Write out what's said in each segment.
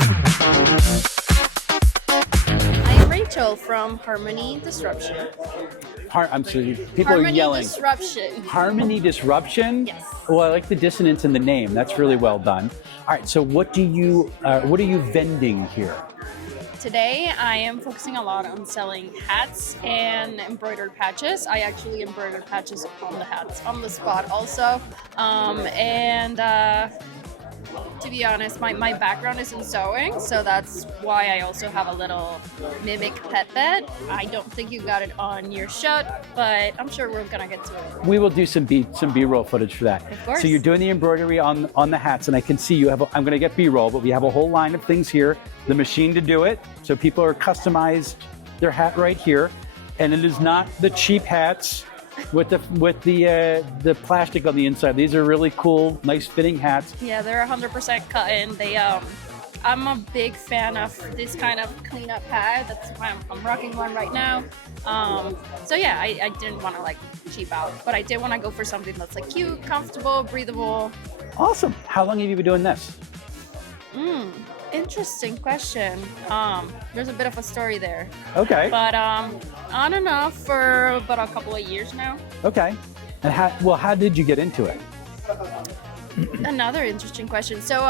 I'm Rachel from HarmonyXDisruption. I'm sorry, people are yelling. HarmonyXDisruption. HarmonyXDisruption? Yes. Well, I like the dissonance in the name. That's really well done. All right, so what are you vending here? Today I am focusing a lot on selling hats and embroidered patches. I actually embroidered patches on the hats on the spot also. To be honest, my background is in sewing, so that's why I also have a little mimic pet bed. I don't think you got it on your shot, but I'm sure we're gonna get to it. We will do some B-roll footage for that. Of course. So you're doing the embroidery on the hats, and I can see you have, I'm gonna get B-roll, but we have a whole line of things here. The machine to do it, so people are customized their hat right here. And it is not the cheap hats with the plastic on the inside. These are really cool, nice fitting hats. Yeah, they're 100% cotton. I'm a big fan of this kind of cleanup hat. That's why I'm rocking one right now. So yeah, I didn't want to like cheap out, but I did want to go for something that's like cute, comfortable, breathable. Awesome. How long have you been doing this? Interesting question. There's a bit of a story there. Okay. But on and off for about a couple of years now. Okay. And how did you get into it? Another interesting question. So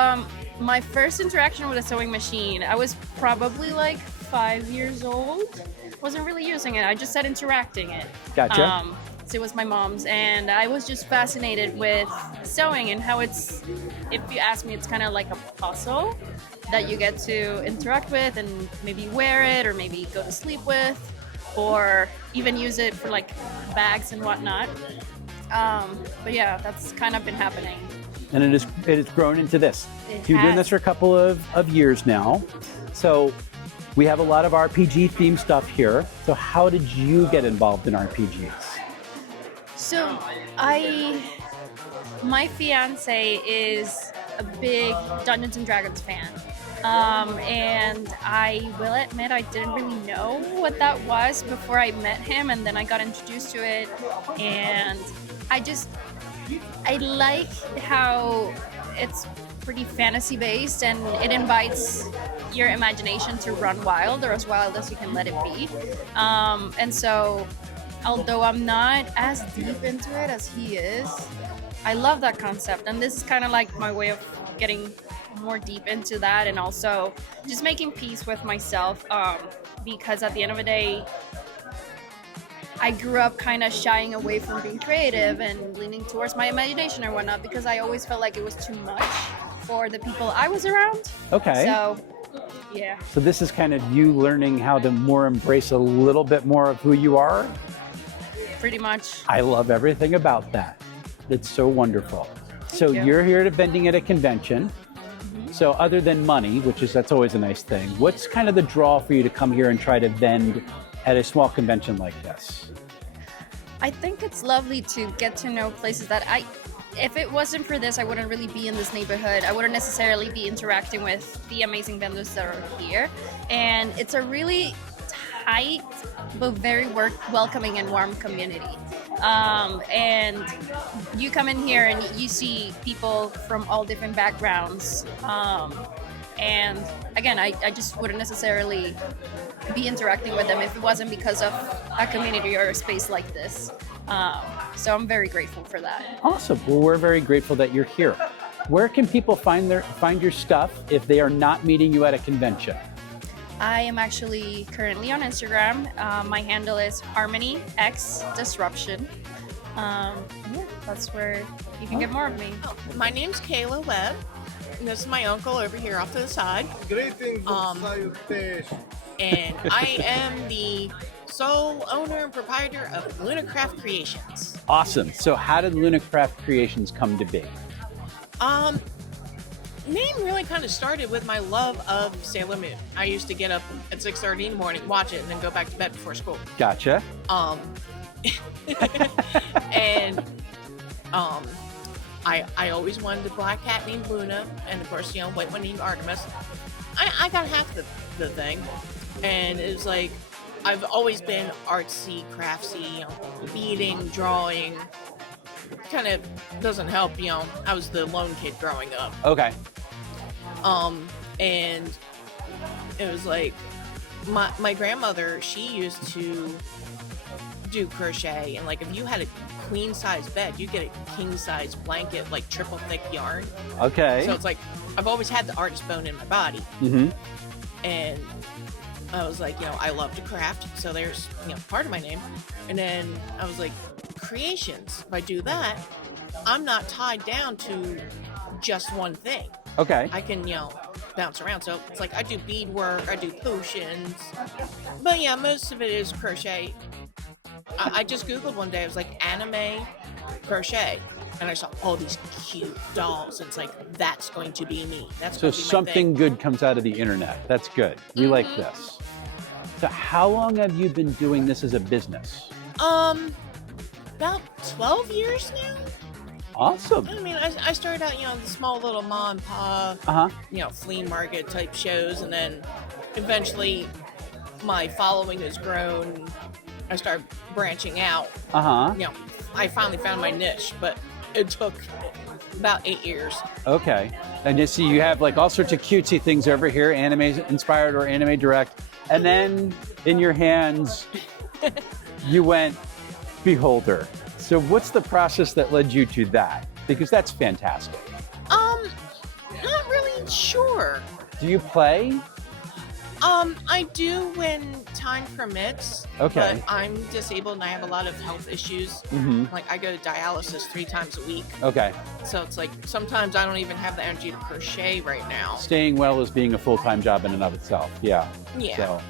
my first interaction with a sewing machine, I was probably like 5 years old. Wasn't really using it. I just said interacting it. Gotcha. So it was my mom's, and I was just fascinated with sewing and how it's, if you ask me, it's kind of like a puzzle that you get to interact with and maybe wear it or maybe go to sleep with or even use it for like bags and whatnot. But yeah, that's kind of been happening. And it has grown into this. It You've been doing has. this for a couple of years now. So we have a lot of RPG themed stuff here. So how did you get involved in RPGs? So my fiance is a big Dungeons and Dragons fan. And I will admit I didn't really know what that was before I met him, and then I got introduced to it, and I like how it's pretty fantasy based and it invites your imagination to run wild, or as wild as you can let it be. And so although I'm not as deep into it as he is, I love that concept, and this is kind of like my way of getting more deep into that, and also just making peace with myself, because at the end of the day, I grew up kind of shying away from being creative and leaning towards my imagination and whatnot, because I always felt like it was too much for the people I was around. Okay. So, yeah. So this is kind of you learning how to more embrace a little bit more of who you are? Pretty much. I love everything about that. It's so wonderful. So you. you're here to vending at a convention. So other than money, that's always a nice thing, what's kind of the draw for you to come here and try to vend at a small convention like this? I think it's lovely to get to know places that if it wasn't for this, I wouldn't really be in this neighborhood. I wouldn't necessarily be interacting with the amazing vendors that are here. And it's a really tight but very welcoming and warm community. And you come in here and you see people from all different backgrounds. And again, I just wouldn't necessarily be interacting with them if it wasn't because of a community or a space like this. So I'm very grateful for that. Awesome. Well, we're very grateful that you're here. Where can people find your stuff if they are not meeting you at a convention? I am currently on Instagram. My handle is HarmonyXDisruption. Yeah, that's where you can get more of me. My name's Kayla Webb. And this is my uncle over here off to the side. Greetings and salutations. And I am the sole owner and proprietor of LunaCraft Creations. Awesome. So how did LunaCraft Creations come to be? Name really kind of started with my love of Sailor Moon. I used to get up at 6:30 in the morning, watch it, and then go back to bed before school. Gotcha. I always wanted a black cat named Luna, and of course, white one named Artemis. I got half the thing, and it was like, I've always been artsy, craftsy, beading, drawing. Kind of doesn't help, I was the lone kid growing up. Okay. And it was like my grandmother, she used to do crochet, and like if you had a queen size bed, you get a king size blanket, like triple thick yarn. Okay. So it's like I've always had the artist bone in my body. And I was like, I love to craft, so there's part of my name. And then I was like, creations, if I do that, I'm not tied down to just one thing. Okay. I can bounce around. So it's like I do beadwork, I do potions, but yeah, most of it is crochet. I just googled one day, it was like anime crochet, and I saw all these cute dolls, and it's like, that's going to be me. That's So going to be my something thing. good comes out of the internet. That's good. We like this. So how long have you been doing this as a business? About 12 years now. Awesome. I mean, I started out, the small little mom and pop, flea market type shows, and then eventually my following has grown. I started branching out. I finally found my niche, but it took about 8 years. Okay. And you see, you have like all sorts of cutesy things over here, anime inspired or anime direct. And then in your hands, you went Beholder. So what's the process that led you to that? Because that's fantastic. Not really sure. Do you play? I do when time permits. Okay. But I'm disabled and I have a lot of health issues. Like I go to dialysis 3 times a week. Okay. So it's like sometimes I don't even have the energy to crochet right now. Staying well is being a full-time job in and of itself. Yeah. Yeah. So.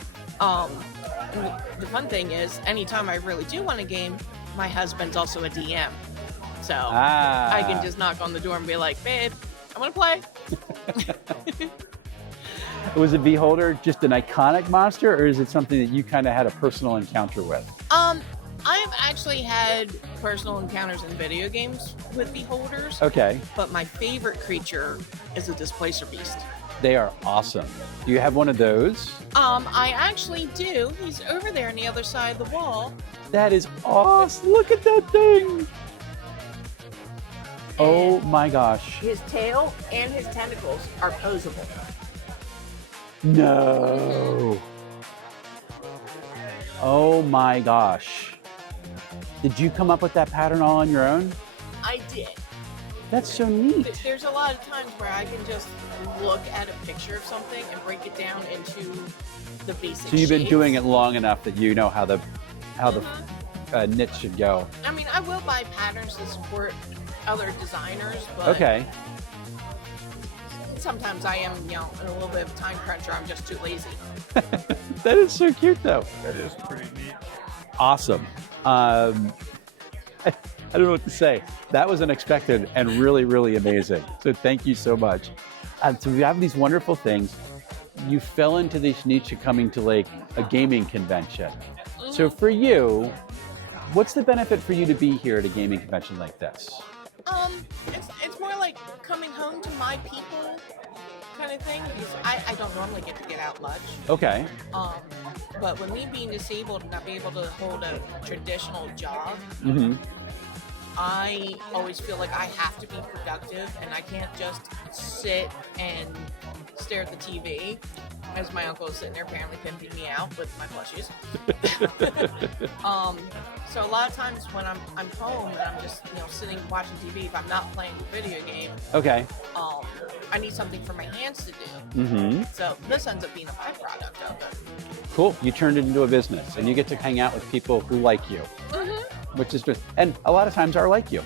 And the fun thing is, anytime I really do want a game, my husband's also a DM. So I can just knock on the door and be like, babe, I want to play. Was a Beholder just an iconic monster, or is it something that you kind of had a personal encounter with? I've actually had personal encounters in video games with Beholders. Okay. But my favorite creature is a Displacer Beast. They are awesome. Do you have one of those? I actually do. He's over there on the other side of the wall. That is awesome. Look at that thing. Oh my gosh. His tail and his tentacles are posable. No. Oh my gosh. Did you come up with that pattern all on your own? I did. That's so neat. There's a lot of times where I can just look at a picture of something and break it down into the basic So you've been shapes. doing it long enough that you know how the knit should go. I mean, I will buy patterns to support other designers, but Okay. sometimes I am, in a little bit of a time crunch, or I'm just too lazy. That is so cute, though. That is pretty neat. Awesome. I don't know what to say. That was unexpected and really, really amazing. So thank you so much. So we have these wonderful things. You fell into this niche of coming to like a gaming convention. So for you, what's the benefit for you to be here at a gaming convention like this? It's more like coming home to my people kind of thing, because I don't normally get to get out much. Okay. But with me being disabled and not being able to hold a traditional job, I always feel like I have to be productive, and I can't just sit and stare at the TV, as my uncle is sitting there apparently pimping me out with my plushies. So a lot of times when I'm home and I'm just sitting watching TV, if I'm not playing a video game, Okay. I need something for my hands to do. So this ends up being a byproduct of it. Cool. You turned it into a business, and you get to hang out with people who like you, which is just, and a lot of times are like you.